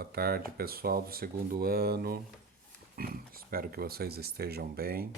Boa tarde, pessoal do segundo ano. Espero que vocês estejam bem.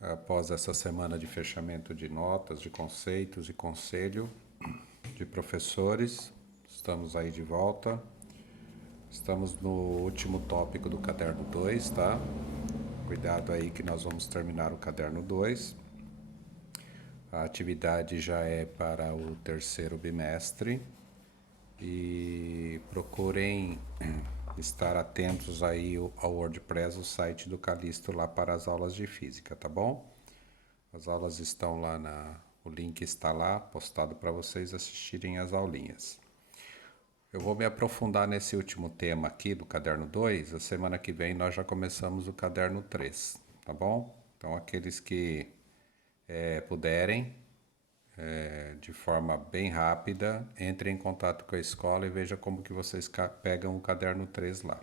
Após essa semana de fechamento de notas, de conceitos e conselho de professores, estamos aí de volta. Estamos no último tópico do caderno 2, tá? Cuidado aí que nós vamos terminar o caderno 2. A atividade já é para o terceiro bimestre e procurem estar atentos aí ao WordPress, o site do Calixto lá para as aulas de física, tá bom? As aulas estão lá o link está lá, postado para vocês assistirem as aulinhas. Eu vou me aprofundar nesse último tema aqui do caderno 2, a semana que vem nós já começamos o caderno 3, tá bom? Então aqueles que puderem, de forma bem rápida, entrem em contato com a escola e veja como que vocês pegam o caderno 3 lá.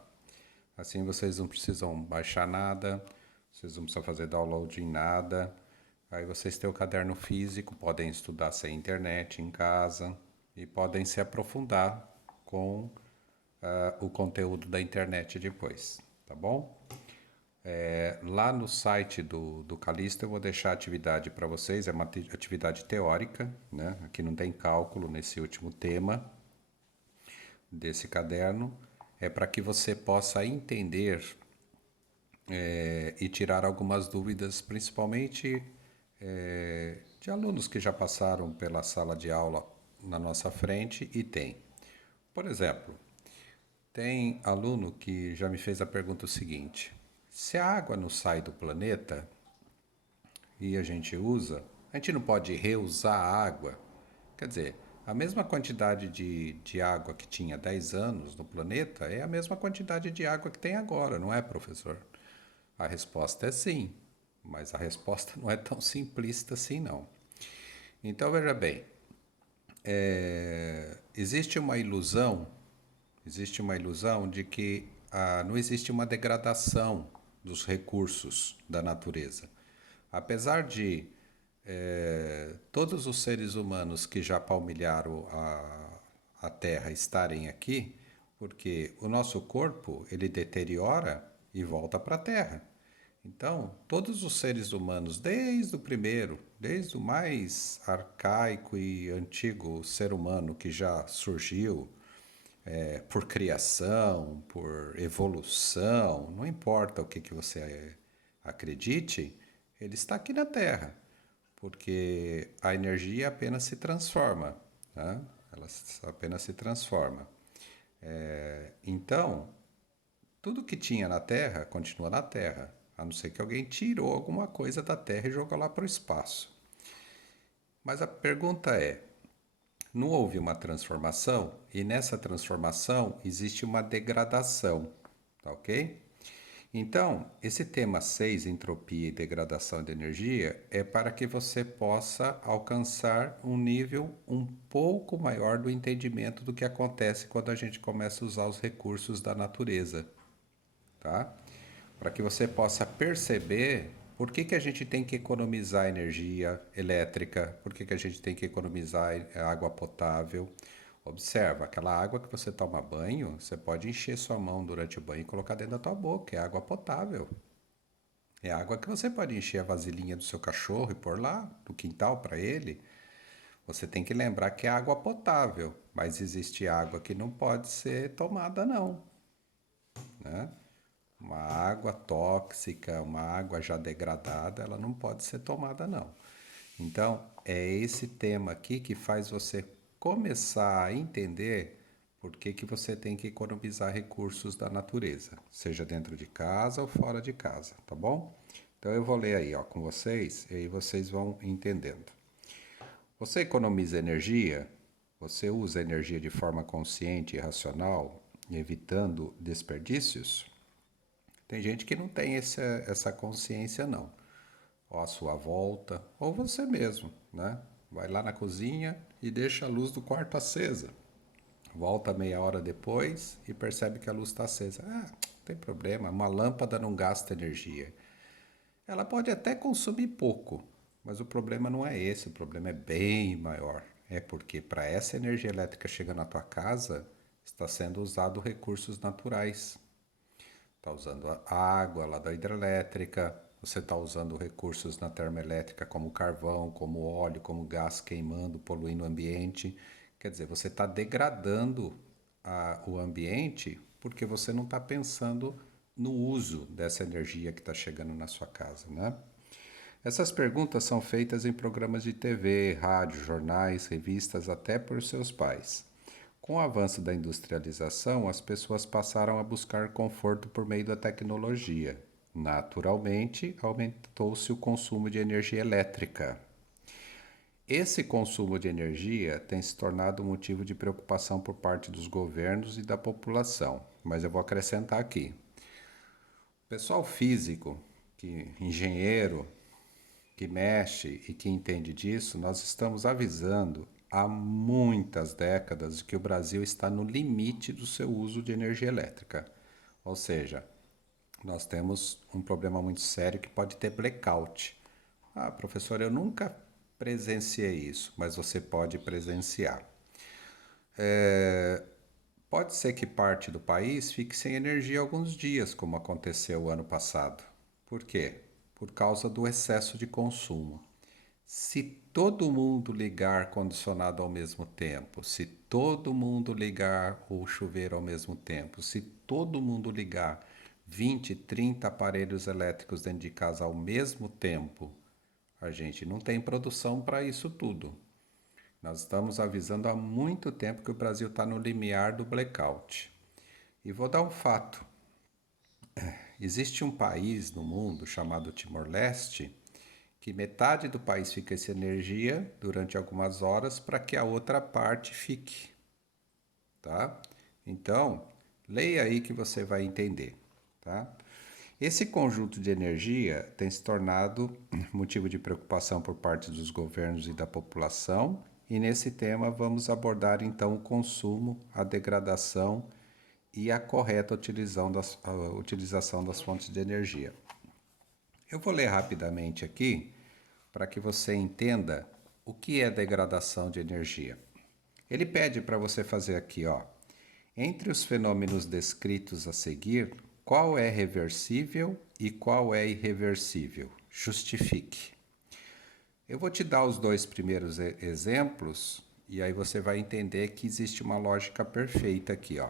Assim vocês não precisam baixar nada, vocês não precisam fazer download em nada. Aí vocês têm o caderno físico, podem estudar sem internet em casa e podem se aprofundar com o conteúdo da internet depois, tá bom? Lá no site do Calixto eu vou deixar a atividade para vocês, é uma atividade teórica, né? Aqui não tem cálculo nesse último tema desse caderno, é para que você possa entender e tirar algumas dúvidas, principalmente de alunos que já passaram pela sala de aula na nossa frente e tem. Por exemplo, tem aluno que já me fez a pergunta seguinte: se a água não sai do planeta e a gente usa, a gente não pode reusar a água? Quer dizer, a mesma quantidade de água que tinha 10 anos no planeta é a mesma quantidade de água que tem agora, não é, professor? A resposta é sim, mas a resposta não é tão simplista assim, não. Então, veja bem, existe uma ilusão de que não existe uma degradação dos recursos da natureza. Apesar de todos os seres humanos que já palmilharam a Terra estarem aqui, porque o nosso corpo ele deteriora e volta para a Terra. Então, todos os seres humanos, desde o mais arcaico e antigo ser humano que já surgiu, por criação, por evolução, não importa o que você acredite, ele está aqui na Terra, porque a energia apenas se transforma, né? Ela apenas se transforma. Então, tudo que tinha na Terra continua na Terra, a não ser que alguém tirou alguma coisa da Terra e jogou lá para o espaço. Mas a pergunta é: não houve uma transformação? E nessa transformação existe uma degradação, tá ok? Então, esse tema 6, entropia e degradação de energia, é para que você possa alcançar um nível um pouco maior do entendimento do que acontece quando a gente começa a usar os recursos da natureza, tá? Para que você possa perceber por que a gente tem que economizar energia elétrica, por que a gente tem que economizar água potável. Observa, aquela água que você toma banho, você pode encher sua mão durante o banho e colocar dentro da tua boca, é água potável. É água que você pode encher a vasilhinha do seu cachorro e pôr lá no quintal para ele. Você tem que lembrar que é água potável, mas existe água que não pode ser tomada não, né? Uma água tóxica, uma água já degradada, ela não pode ser tomada não. Então, é esse tema aqui que faz você começar a entender por que você tem que economizar recursos da natureza, seja dentro de casa ou fora de casa, tá bom? Então eu vou ler aí, ó, com vocês e aí vocês vão entendendo. Você economiza energia? Você usa energia de forma consciente e racional, evitando desperdícios? Tem gente que não tem essa consciência, não. Ou à sua volta, ou você mesmo, né? Vai lá na cozinha e deixa a luz do quarto acesa. Volta meia hora depois e percebe que a luz está acesa. Ah, não tem problema, uma lâmpada não gasta energia. Ela pode até consumir pouco, mas o problema não é esse, o problema é bem maior. É porque para essa energia elétrica chegar na tua casa, está sendo usado recursos naturais. Está usando a água lá da hidrelétrica, você está usando recursos na termoelétrica como carvão, como óleo, como gás queimando, poluindo o ambiente. Quer dizer, você está degradando o ambiente porque você não está pensando no uso dessa energia que está chegando na sua casa, né? Essas perguntas são feitas em programas de TV, rádio, jornais, revistas, até por seus pais. Com o avanço da industrialização, as pessoas passaram a buscar conforto por meio da tecnologia. Naturalmente, aumentou-se o consumo de energia elétrica. Esse consumo de energia tem se tornado motivo de preocupação por parte dos governos e da população. Mas eu vou acrescentar aqui: pessoal físico, engenheiro, que mexe e que entende disso, nós estamos avisando há muitas décadas que o Brasil está no limite do seu uso de energia elétrica. Ou seja, nós temos um problema muito sério que pode ter blackout. Ah, professor, eu nunca presenciei isso, mas você pode presenciar. Pode ser que parte do país fique sem energia alguns dias, como aconteceu o ano passado. Por quê? Por causa do excesso de consumo. Se todo mundo ligar ar-condicionado ao mesmo tempo, se todo mundo ligar o chuveiro ao mesmo tempo, se todo mundo ligar 20, 30 aparelhos elétricos dentro de casa ao mesmo tempo, a gente não tem produção para isso tudo. Nós estamos avisando há muito tempo que o Brasil está no limiar do blackout. E vou dar um fato. Existe um país no mundo chamado Timor-Leste que metade do país fica sem energia durante algumas horas para que a outra parte fique, tá? Então, leia aí que você vai entender, tá? Esse conjunto de energia tem se tornado motivo de preocupação por parte dos governos e da população, e nesse tema vamos abordar então o consumo, a degradação e a correta utilização das fontes de energia. Eu vou ler rapidamente aqui para que você entenda o que é degradação de energia. Ele pede para você fazer aqui, ó, entre os fenômenos descritos a seguir, qual é reversível e qual é irreversível? Justifique. Eu vou te dar os dois primeiros exemplos e aí você vai entender que existe uma lógica perfeita aqui, ó.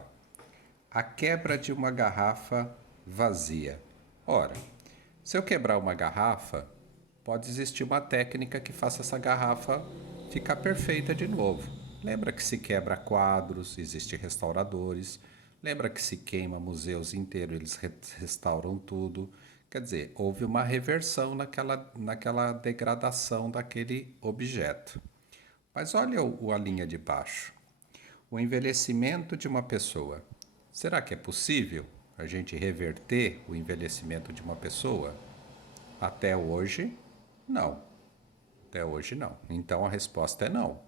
A quebra de uma garrafa vazia. Ora, se eu quebrar uma garrafa, pode existir uma técnica que faça essa garrafa ficar perfeita de novo. Lembra que se quebra quadros, existem restauradores. Lembra que se queima museus inteiros, eles restauram tudo. Quer dizer, houve uma reversão naquela degradação daquele objeto. Mas olha a linha de baixo. O envelhecimento de uma pessoa. Será que é possível a gente reverter o envelhecimento de uma pessoa? Até hoje, não. Até hoje, não. Então a resposta é não.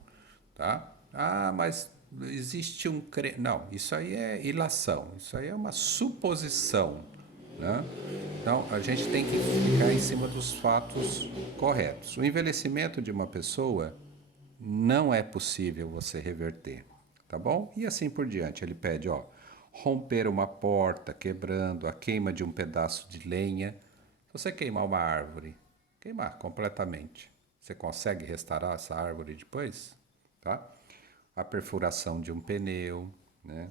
Tá? Ah, mas existe um. Não, isso aí é ilação. Isso aí é uma suposição. Né? Então a gente tem que ficar em cima dos fatos corretos. O envelhecimento de uma pessoa não é possível você reverter, tá bom? E assim por diante. Ele pede, ó, romper uma porta, quebrando, a queima de um pedaço de lenha. Se você queimar uma árvore, queimar completamente, você consegue restaurar essa árvore depois, tá? A perfuração de um pneu, né?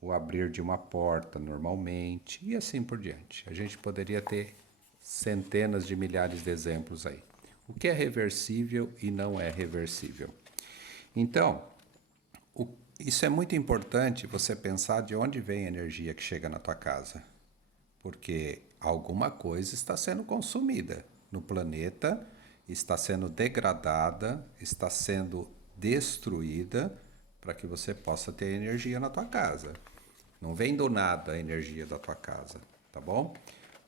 O abrir de uma porta normalmente e assim por diante. A gente poderia ter centenas de milhares de exemplos aí. O que é reversível e não é reversível. Então, isso é muito importante você pensar de onde vem a energia que chega na tua casa. Porque alguma coisa está sendo consumida no planeta, está sendo degradada, está sendo destruída para que você possa ter energia na tua casa. Não vem do nada a energia da tua casa, tá bom?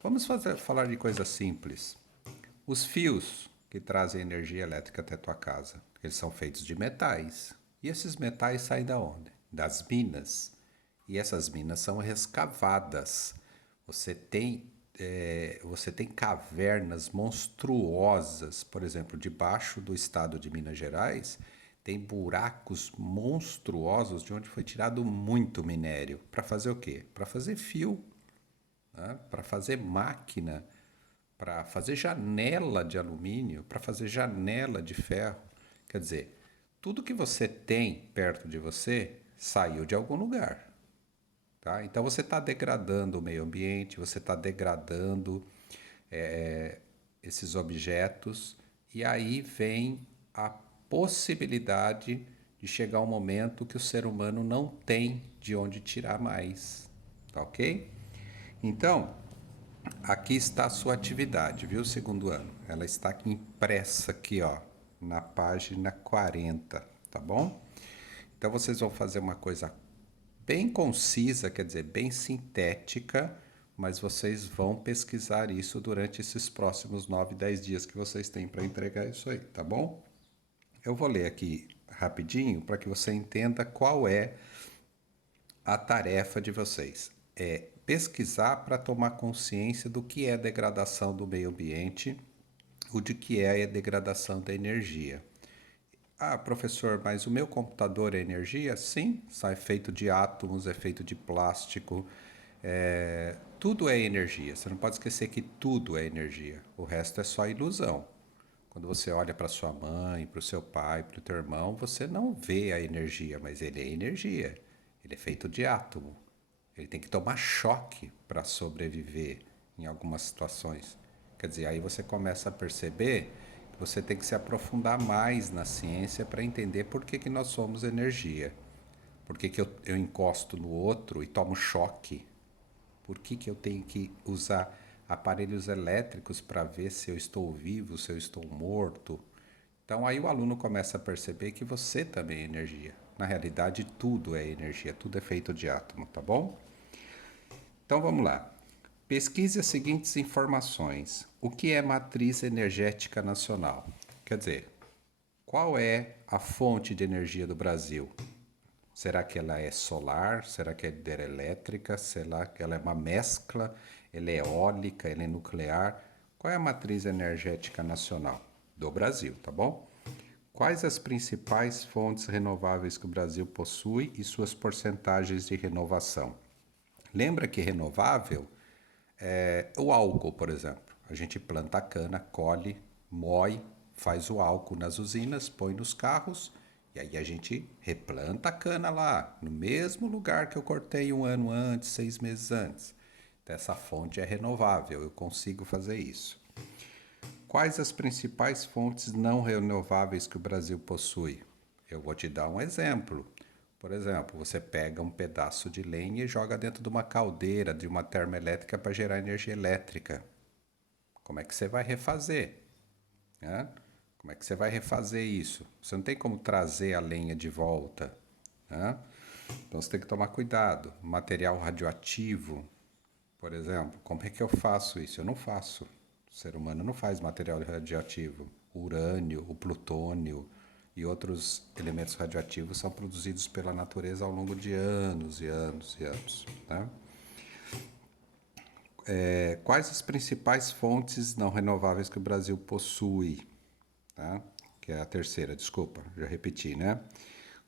Vamos falar de coisa simples. Os fios que trazem energia elétrica até a tua casa, eles são feitos de metais. E esses metais saem da onde? Das minas. E essas minas são rescavadas. Você tem cavernas monstruosas, por exemplo, debaixo do estado de Minas Gerais, tem buracos monstruosos de onde foi tirado muito minério. Para fazer o quê? Para fazer fio, né? Para fazer máquina, para fazer janela de alumínio, para fazer janela de ferro. Quer dizer, tudo que você tem perto de você saiu de algum lugar. Tá? Então você está degradando o meio ambiente, você está degradando esses objetos, e aí vem a possibilidade de chegar um momento que o ser humano não tem de onde tirar mais. Tá ok? Então, aqui está a sua atividade, viu, segundo ano? Ela está aqui impressa aqui, ó, na página 40, tá bom? Então vocês vão fazer uma coisa bem concisa, quer dizer, bem sintética, mas vocês vão pesquisar isso durante esses próximos 9, 10 dias que vocês têm para entregar isso aí, tá bom? Eu vou ler aqui rapidinho para que você entenda qual é a tarefa de vocês. É pesquisar para tomar consciência do que é degradação do meio ambiente, o de que é a degradação da energia. Ah, professor, mas o meu computador é energia? Sim, é feito de átomos, é feito de plástico, tudo é energia. Você não pode esquecer que tudo é energia. O resto é só ilusão. Quando você olha para sua mãe, para o seu pai, para o teu irmão, você não vê a energia, mas ele é energia. Ele é feito de átomo. Ele tem que tomar choque para sobreviver em algumas situações. Quer dizer, aí você começa a perceber que você tem que se aprofundar mais na ciência para entender por que, que nós somos energia. Por que, que eu encosto no outro e tomo choque? Por que, que eu tenho que usar aparelhos elétricos para ver se eu estou vivo, se eu estou morto? Então aí o aluno começa a perceber que você também é energia. Na realidade, tudo é energia, tudo é feito de átomo, tá bom? Então vamos lá. Pesquise as seguintes informações. O que é matriz energética nacional? Quer dizer, qual é a fonte de energia do Brasil? Será que ela é solar? Será que é hidrelétrica? Será que ela é uma mescla? Ela é eólica? Ela é nuclear? Qual é a matriz energética nacional do Brasil, tá bom? Quais as principais fontes renováveis que o Brasil possui e suas porcentagens de renovação? Lembra que renovável é o álcool, por exemplo. A gente planta a cana, colhe, moe, faz o álcool nas usinas, põe nos carros e aí a gente replanta a cana lá, no mesmo lugar que eu cortei um ano antes, 6 meses antes. Então, essa fonte é renovável, eu consigo fazer isso. Quais as principais fontes não renováveis que o Brasil possui? Eu vou te dar um exemplo. Por exemplo, você pega um pedaço de lenha e joga dentro de uma caldeira, de uma termoelétrica para gerar energia elétrica. Como é que você vai refazer? Né? Como é que você vai refazer isso? Você não tem como trazer a lenha de volta. Né? Então você tem que tomar cuidado. Material radioativo, por exemplo, como é que eu faço isso? Eu não faço. O ser humano não faz material radioativo. O urânio, o plutônio e outros elementos radioativos são produzidos pela natureza ao longo de anos e anos e anos. Né? Quais as principais fontes não renováveis que o Brasil possui? Tá? Que é a terceira, desculpa, já repeti, né?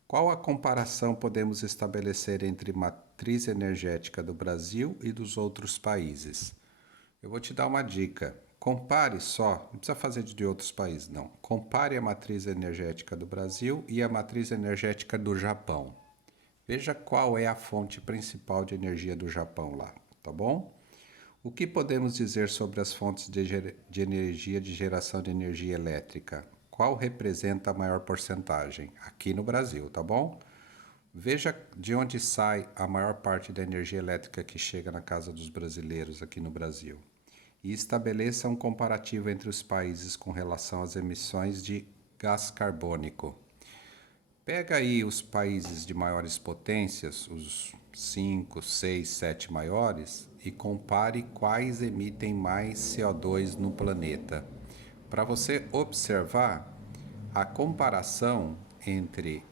Qual a comparação podemos estabelecer entre matriz energética do Brasil e dos outros países? Eu vou te dar uma dica. Compare só, não precisa fazer de outros países, não. Compare a matriz energética do Brasil e a matriz energética do Japão. Veja qual é a fonte principal de energia do Japão lá, tá bom? O que podemos dizer sobre as fontes de energia de geração de energia elétrica? Qual representa a maior porcentagem? Aqui no Brasil, tá bom? Veja de onde sai a maior parte da energia elétrica que chega na casa dos brasileiros aqui no Brasil. E estabeleça um comparativo entre os países com relação às emissões de gás carbônico. Pega aí os países de maiores potências, os 5, 6, 7 maiores, e compare quais emitem mais CO2 no planeta. Para você observar a comparação entre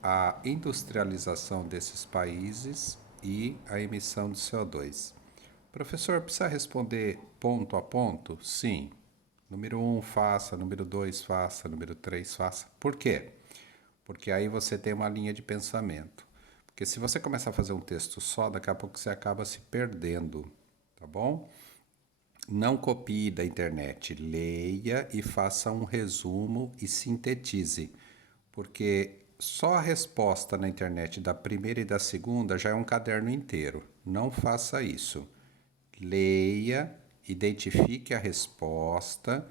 a industrialização desses países e a emissão de CO2. Professor, precisa responder ponto a ponto? Sim. Número 1, faça. Número 2, faça. Número 3, faça. Por quê? porque aí você tem uma linha de pensamento. Porque se você começar a fazer um texto só, daqui a pouco você acaba se perdendo, tá bom? Não copie da internet, leia e faça um resumo e sintetize, porque só a resposta na internet da primeira e da segunda já é um caderno inteiro. Não faça isso. Leia, identifique a resposta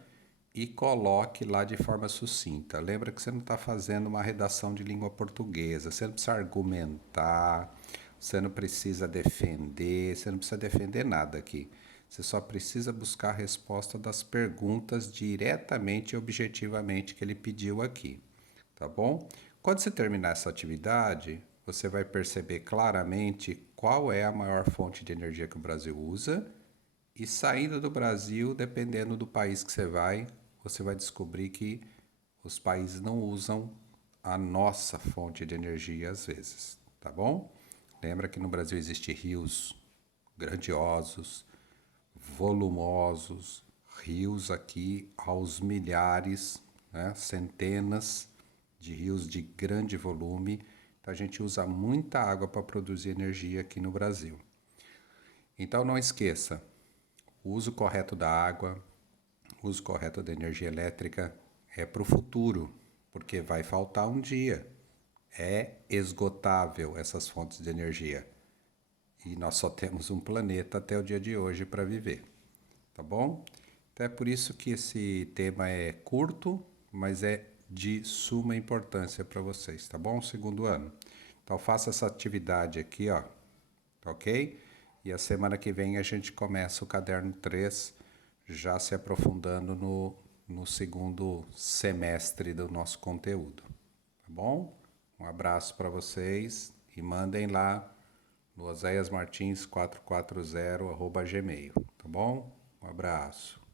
e coloque lá de forma sucinta. Lembra que você não está fazendo uma redação de língua portuguesa, você não precisa argumentar, você não precisa defender, você não precisa defender nada aqui. Você só precisa buscar a resposta das perguntas diretamente e objetivamente que ele pediu aqui, tá bom? Quando você terminar essa atividade, você vai perceber claramente qual é a maior fonte de energia que o Brasil usa e saindo do Brasil, dependendo do país que você vai descobrir que os países não usam a nossa fonte de energia às vezes, tá bom? Lembra que no Brasil existem rios grandiosos, volumosos, rios aqui aos milhares, né? Centenas de rios de grande volume. Então a gente usa muita água para produzir energia aqui no Brasil. Então não esqueça, o uso correto da água, o uso correto da energia elétrica é para o futuro, porque vai faltar um dia. É esgotável essas fontes de energia. E nós só temos um planeta até o dia de hoje para viver, tá bom? Então é por isso que esse tema é curto, mas é de suma importância para vocês, tá bom? Segundo ano. Então faça essa atividade aqui, ó, tá ok? E a semana que vem a gente começa o caderno 3, já se aprofundando no segundo semestre do nosso conteúdo, tá bom? Um abraço para vocês e mandem lá no oséiasmartins440@gmail.com, tá bom? Um abraço.